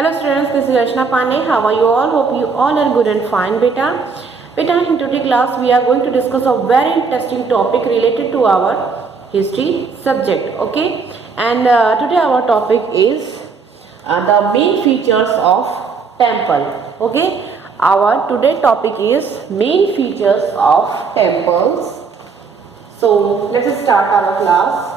Hello students, this is Archana Pandey. How are you all? Hope you all are good and fine, beta. Beta, in today's class we are going to discuss a very interesting topic related to our history subject. Okay, and today our topic is the main features of temple. Okay, our today topic is main features of temples. So let's start our class.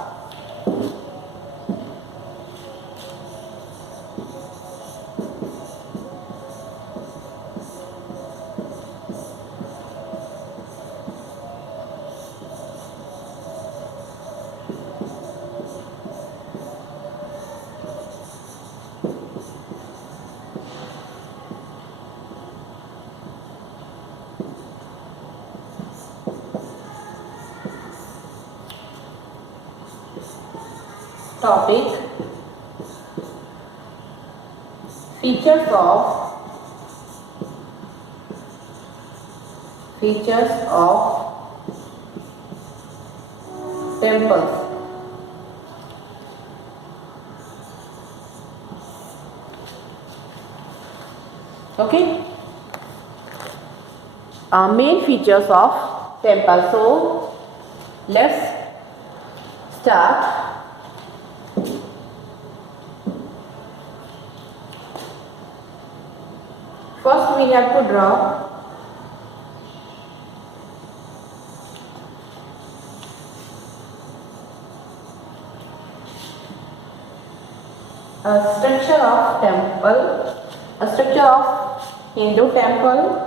Topic: features of temples. Okay, main features of temple. So let's start. First we have to draw a structure of temple, a structure of Hindu temple.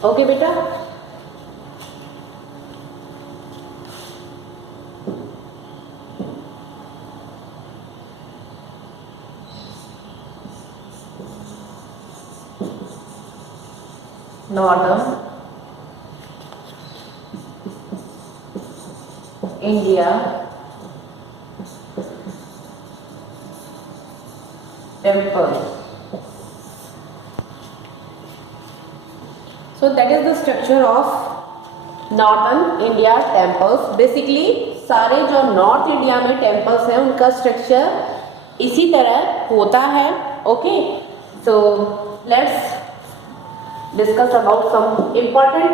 Okay, beta. Northern India temples. So that is the structure of Northern India temples. Basically सारे जो north India में temples हैं उनका structure इसी तरह होता है. Okay, so let's discuss about some important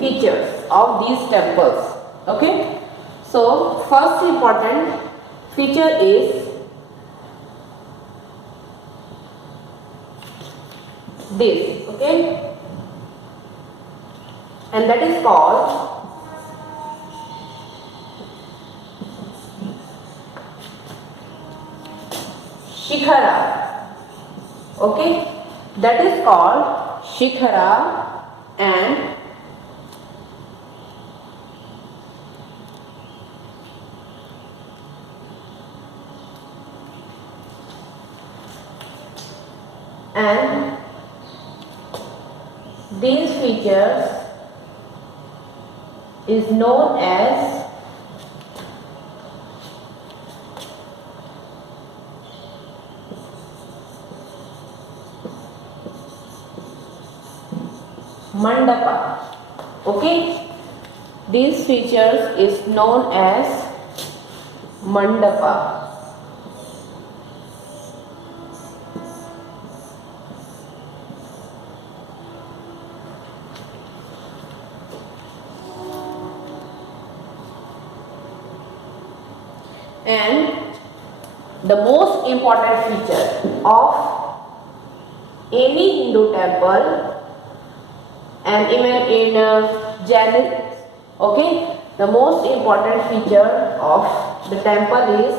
features of these temples. Okay, so first important feature is this. Okay, and that is called shikhara. Okay, that is called shikhara, and these features is known as mandapa. Okay, these features is known as mandapa. And the most important feature of any Hindu temple, and even in Jain, okay, the most important feature of the temple is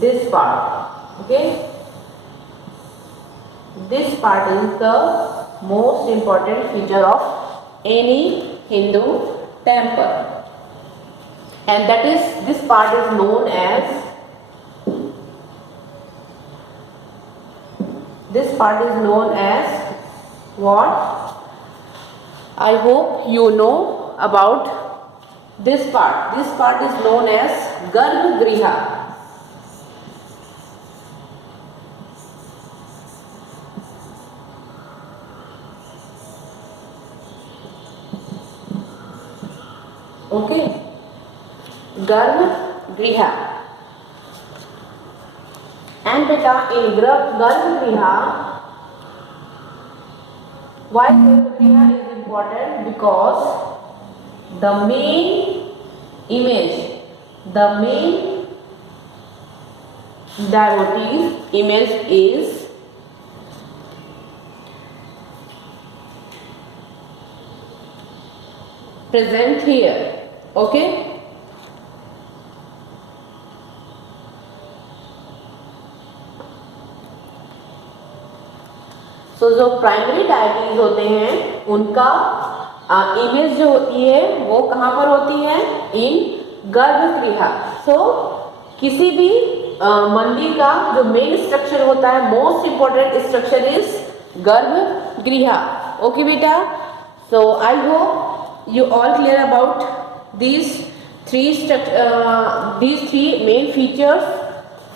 this part, okay. This part is the most important feature of any Hindu temple, and that is, this part is known as, what? I hope you know about this part. This part is known as Garbhagriha. Okay, Garbhagriha. And beta, in Garbhagriha, why Garbhagriha is important? Because the main image, the main devotee's image is present here, okay. So जो primary deities होते हैं उनका image जो होती है वो कहाँ पर होती है? इन गर्भगृह. सो किसी भी मंदिर का जो मेन स्ट्रक्चर होता है, most important structure is garbhagriha. Okay बेटा, so I hope you all clear about these three main features.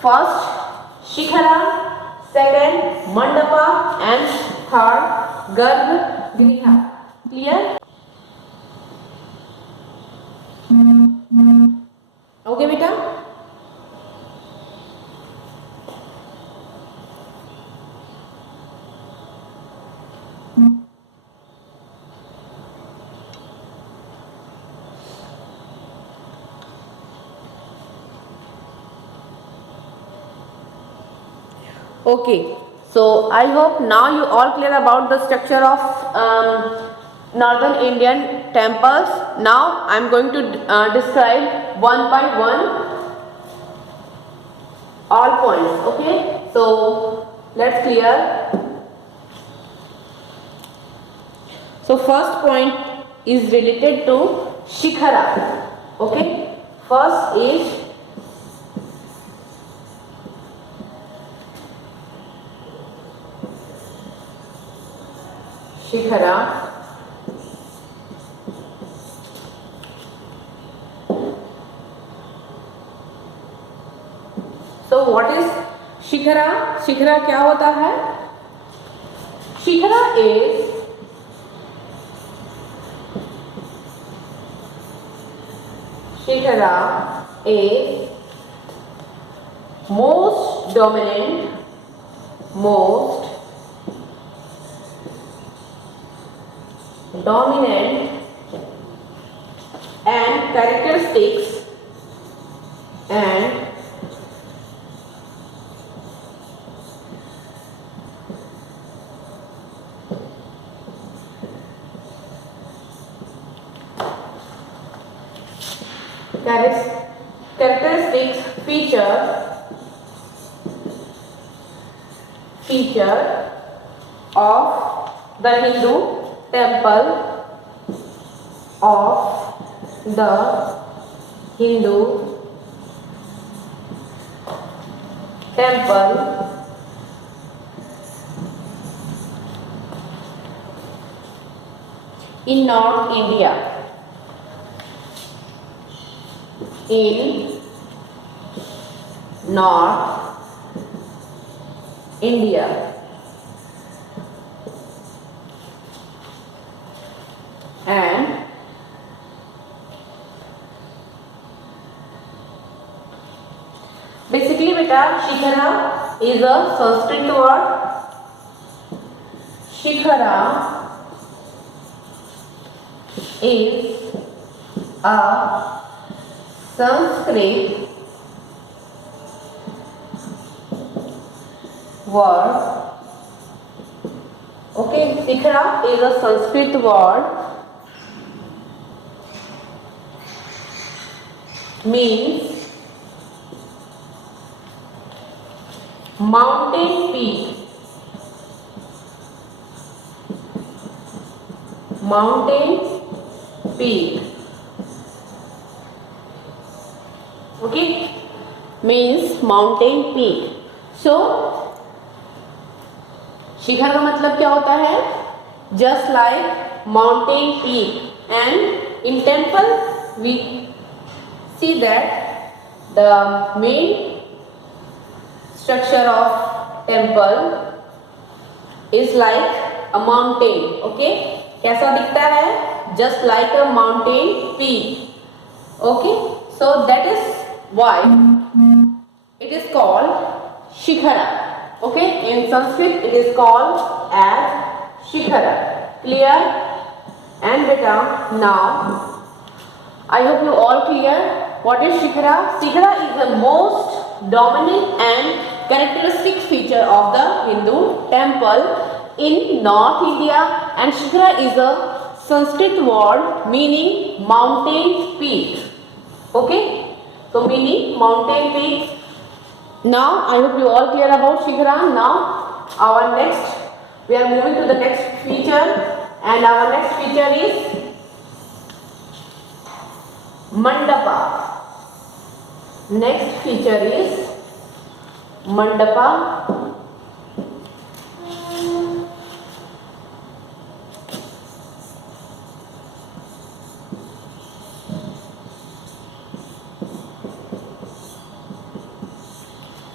First, Shikhara, second, Mandapa, and third, Garbhagriha. Clear? Okay beta? Okay, so I hope now you all clear about the structure of northern Indian temples. Now I am going to describe one by one all points. Okay, so let's clear. So first point is related to Shikhara. Okay, first is Shikhara. So what is Shikhara? Shikhara क्या होता है? Shikhara is most dominant, and characteristics feature of the Hindu temple, in North India. And basically beta, Shikhara is a Sanskrit word. Shikhara is a Sanskrit word. Okay, shikhara is a Sanskrit word means mountain peak. Mountain peak. Okay, means mountain peak. So शिखर का मतलब क्या होता है? Just like mountain peak. And in temple we see that the main structure of temple is like a mountain. Okay, कैसा दिखता है? Just like a mountain peak. Okay, so that is why it is called shikhara. Okay, in Sanskrit it is called as shikhara. Clear? And beta, now I hope you all clear what is shikhara. Shikhara is the most dominant and characteristic feature of the Hindu temple in North India, and shikhara is a Sanskrit word meaning mountain peak. Okay, so meaning mountain peak. Now I hope you all clear about shikhara. Now we are moving to the next feature, and our next feature is mandapa. Next feature is mandapa.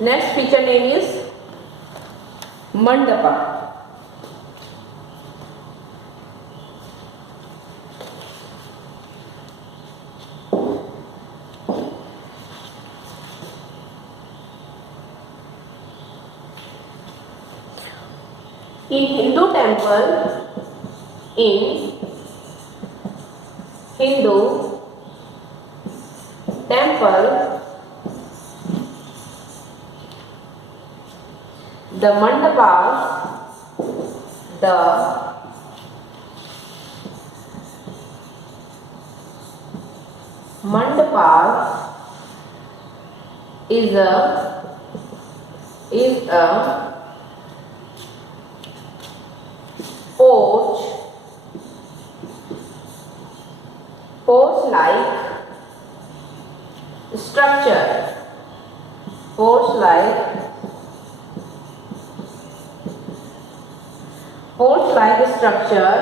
Next feature name is mandapa. In Hindu temple, the mandapas is a porch-like structure. Porch-like structure,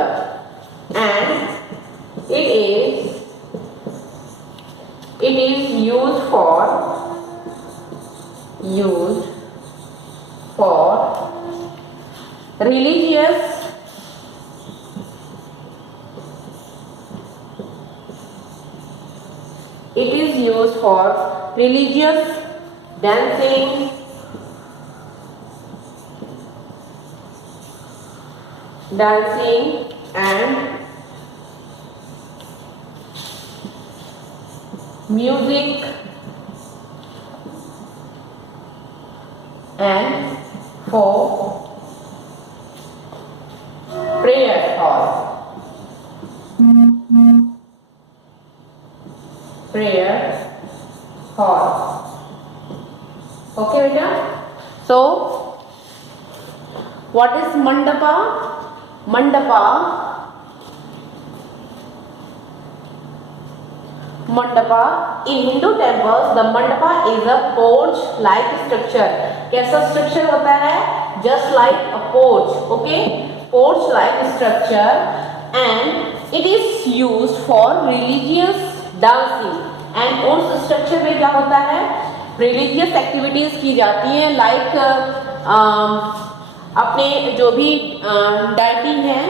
and it is used for religious dancing, and music, and for prayer hall. Okay, beta. So what is mandapa? Mandapa in Hindu temples, the mandapa is a porch-like structure. कैसा structure होता है? Just like a porch. Okay, porch-like structure, and it is used for religious dancing. And उस structure में क्या होता है? Religious activities की जाती हैं, like अपने जो भी डाइटिंग है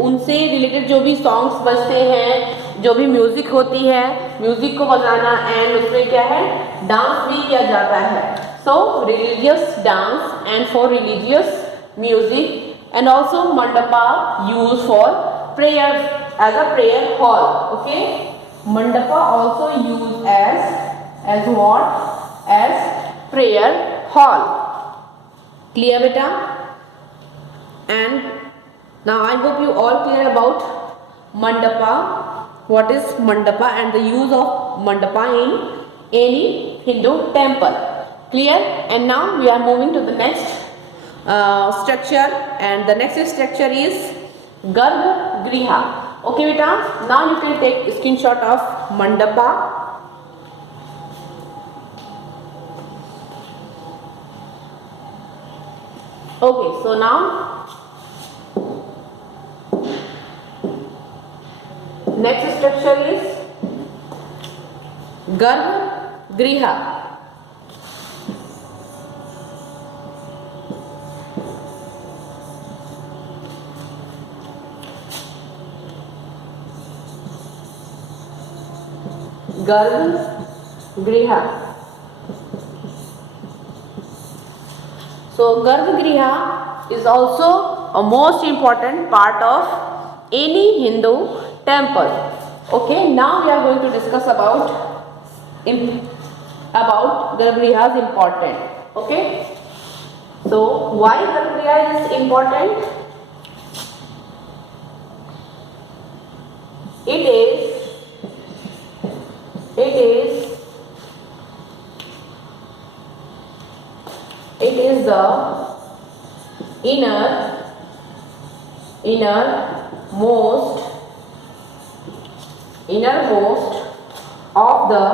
उनसे रिलेटेड जो भी सॉन्ग्स बजते हैं, जो भी म्यूजिक होती है, म्यूजिक को बजाना, एंड उसमें क्या है, डांस भी किया जाता है. So religious dance and for religious music, and also mandapa use for prayer as a prayer hall. Okay, mandapa also use as what? As prayer hall. Clear beta? And now I hope you all clear about mandapa. What is mandapa and the use of mandapa in any Hindu temple? Clear? And now we are moving to the next structure, and the next structure is Garbh Griha. Okay beta, now you can take screenshot of mandapa. Okay, so now next structure is Garbh Griha. Garbh Griha. So Garbh Griha is also a most important part of any Hindu temple. Okay, now we are going to discuss about Garbh Griha's important. Okay, so why Garbh Griha is important? It is the innermost of the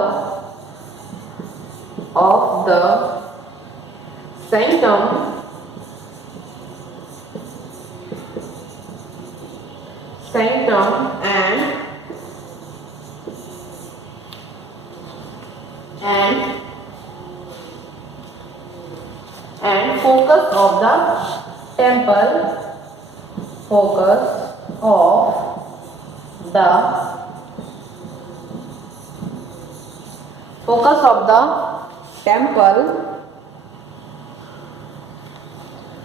sanctum and focus of the temple,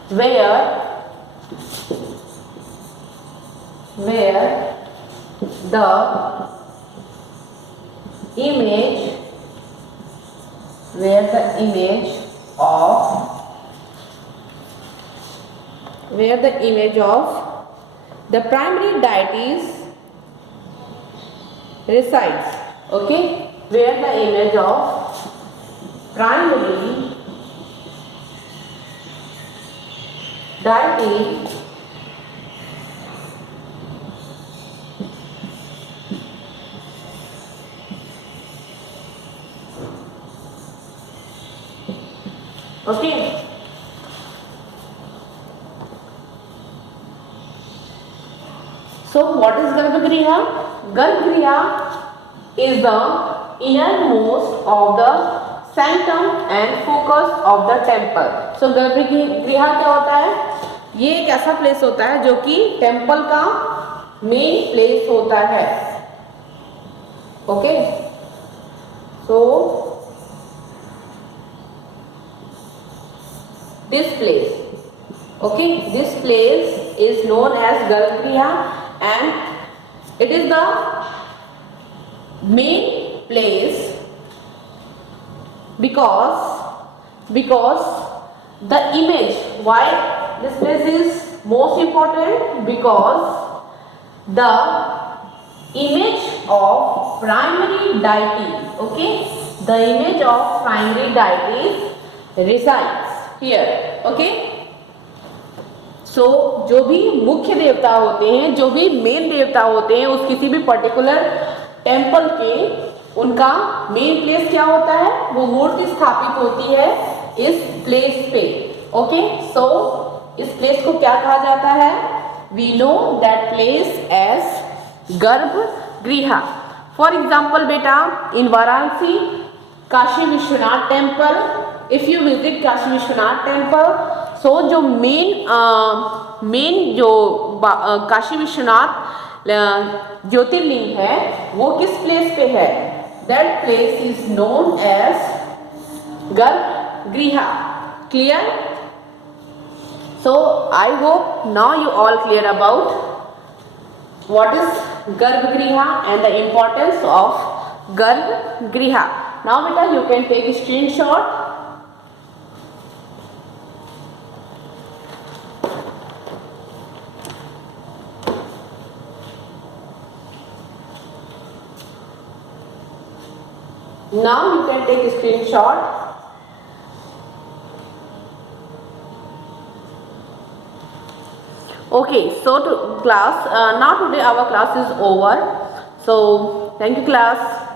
where the image of the primary deities resides. Okay, where the image of primary deity okay. So what is Garbh Griha? Garbh Griha is the innermost of the sanctum and focus of the temple. So Garbh Griha क्या होता है? ये एक ऐसा place होता है जो कि टेम्पल का मेन प्लेस होता है. Okay, so this place, okay, this place is known as Garbh Griha, and it is the main place because the image, why this place is most important? Because the image of primary deity, okay, the image of primary deity resides here. Okay, सो जो भी मुख्य देवता होते हैं, जो भी main देवता होते हैं उस किसी भी पर्टिकुलर टेम्पल के, उनका मेन प्लेस क्या होता है? वो मूर्ति स्थापित होती है इस प्लेस पे. ओके, सो इस प्लेस को क्या कहा जाता है? We know that place as गर्भ गृह. फॉर एग्जाम्पल बेटा, in Varanasi Kashi Vishwanath temple, if you visit Kashi Vishwanath temple, so जो मेन जो काशी विश्वनाथ ज्योतिर्लिंग है वो किस प्लेस पे है? That place is known as गर्भ Griha. Clear? So I hope now you all clear about what is Garbh Griha and the importance of Garbh Griha. Now beta you can take a screenshot. Now you can take a screenshot. Okay, so to class, now today our class is over. So thank you class.